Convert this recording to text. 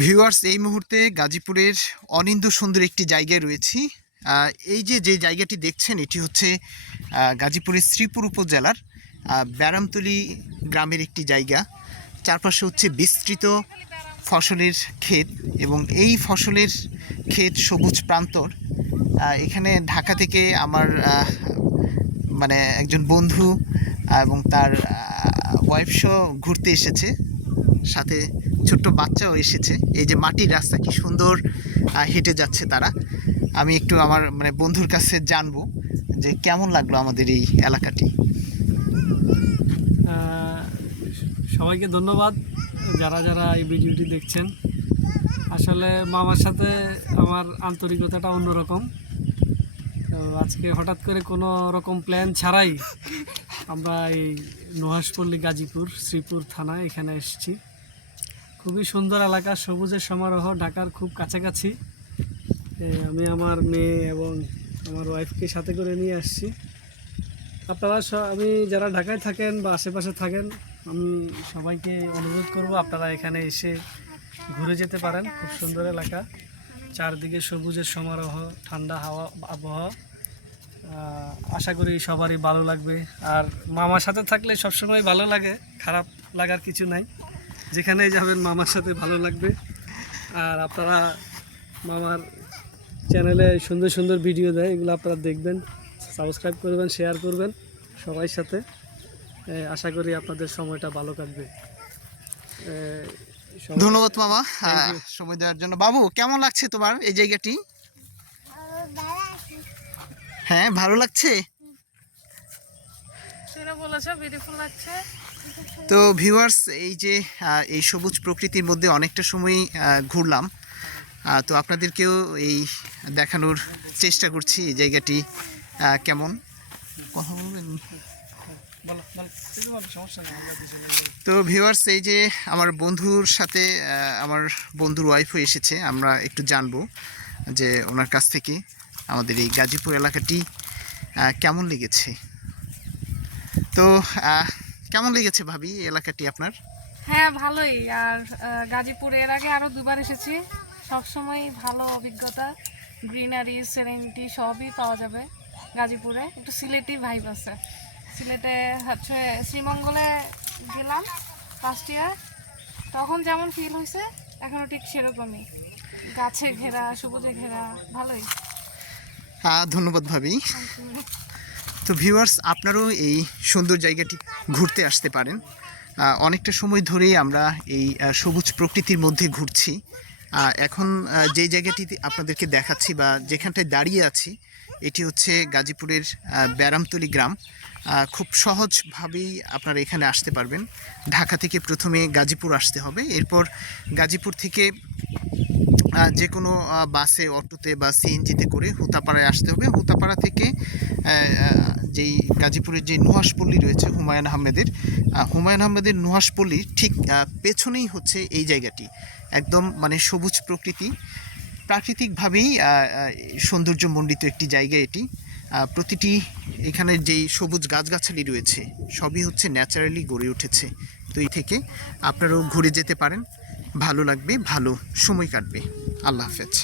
Viewers, এই মুহূর্তে গাজীপুরের অনিন্দ্য সুন্দর একটি জায়গায় রয়েছি। এই যে জায়গাটি দেখছেন, এটি হচ্ছে গাজীপুরের শ্রীপুর উপজেলার ব্যারামতলী গ্রামের একটি জায়গা। চারপাশে হচ্ছে বিস্তৃত ফসলের ক্ষেত এবং এই ফসলের ক্ষেত সবুজ প্রান্তর। এখানে ঢাকা থেকে আমার মানে একজন বন্ধু এবং তার ওয়াইফ সহ ঘুরতে এসেছে, সাথে ছোট্ট বাচ্চাও এসেছে। এই যে মাটির রাস্তা, কি সুন্দর হেঁটে যাচ্ছে তারা। আমি একটু আমার বন্ধুর কাছে জানবো যে কেমন লাগলো আমাদের এই এলাকাটি। সবাইকে ধন্যবাদ যারা যারা এই ভিডিওটি দেখছেন। আসলে মামার সাথে আমার আন্তরিকতাটা অন্যরকম। তো আজকে হঠাৎ করে কোনো রকম প্ল্যান ছাড়াই আমরা এই নুহাশপল্লী গাজীপুর শ্রীপুর থানা এখানে এসেছি। খুবই সুন্দর এলাকা, সবুজের সমারোহ, ঢাকার খুব কাছাকাছি। আমি আমার মেয়ে এবং আমার ওয়াইফকে সাথে করে নিয়ে আসছি। আপনারা আমি যারা ঢাকায় থাকেন বা আশেপাশে থাকেন, আমি সবাইকে অনুরোধ করব আপনারা এখানে এসে ঘুরে যেতে পারেন। খুব সুন্দর এলাকা, চারদিকে সবুজের সমারোহ, ঠান্ডা হাওয়া আবহাওয়া। আশা করি সবারই ভালো লাগবে। আর মামার সাথে থাকলে সবসময় ভালো লাগে, খারাপ লাগার কিছু নাই। যেখানেই যাবেন মামার সাথে ভালো লাগবে। আর আপনারা মামার চ্যানেলে সুন্দর সুন্দর ভিডিও দেয়, এগুলো আপনারা দেখবেন, সাবস্ক্রাইব করবেন, শেয়ার করবেন সবার সাথে। আশা করি আপনাদের সময়টা ভালো কাটবে। ধন্যবাদ মামা সময় দেওয়ার জন্য। বাবু, কেমন লাগছে তোমার এই জায়গাটি? হ্যাঁ, ভালো লাগছে। তো ভিউয়ার্স, এই যে এই সবুজ প্রকৃতির মধ্যে অনেকটা সময় ঘুরলাম। তো আপনাদেরকেও এই দেখানোর চেষ্টা করছি এই জায়গাটি কেমন। কথা বলবেন? তো ভিউয়ার্স, এই যে আমার বন্ধুর সাথে আমার বন্ধুর ওয়াইফও এসেছে। আমরা একটু জানবো যে ওনার কাছ থেকে আমাদের এই গাজীপুর এলাকাটি কেমন লেগেছে। তো কেমন লেগেছে ভাবি এই এলাকাটি আপনার? হ্যাঁ, ভালোই। আর গাজীপুর এর আগে আরও দুবার এসেছি, সবসময় ভালো অভিজ্ঞতা। গ্রিনারি, সেরেনিটি সবই পাওয়া যাবে গাজীপুরে। একটু সিলেটি ভাইব আছে। সিলেটে হচ্ছে শ্রীমঙ্গলে গেলাম ফার্স্ট ইয়ার, তখন যেমন ফিল হয়েছে এখনও ঠিক সেরকমই, গাছে ঘেরা, সবুজে ঘেরা, ভালোই। ধন্যবাদ ভাবি। তো ভিউয়ার্স, আপনারাও এই সুন্দর জায়গাটি ঘুরতে আসতে পারেন। অনেকটা সময় ধরেই আমরা এই সবুজ প্রকৃতির মধ্যে ঘুরছি। এখন যে জায়গাটি আপনাদেরকে দেখাচ্ছি বা যেখানটায় দাঁড়িয়ে আছি, এটি হচ্ছে গাজীপুরের ব্যারামতলী গ্রাম। খুব সহজভাবেই আপনারা এখানে আসতে পারবেন। ঢাকা থেকে প্রথমে গাজীপুর আসতে হবে, এরপর গাজীপুর থেকে যে কোনো বাসে, অটোতে বা সিএনজিতে করে হুতাপাড়ায় আসতে হবে। হুতাপাড়া থেকে যেই গাজীপুরের যে নুহাশপল্লী রয়েছে হুমায়ুন আহমেদের নুহাশপল্লী ঠিক পেছনেই হচ্ছে এই জায়গাটি। একদম সবুজ প্রকৃতি, প্রাকৃতিকভাবেই সৌন্দর্যমণ্ডিত একটি জায়গা এটি। প্রতিটি এখানে যেই সবুজ গাছগাছালি রয়েছে সবই হচ্ছে ন্যাচারালি গড়ে উঠেছে। তো এই থেকে আপনারাও ঘুরে যেতে পারেন, ভালো লাগবে, ভালো সময় কাটবে। আল্লাহ হাফেজ।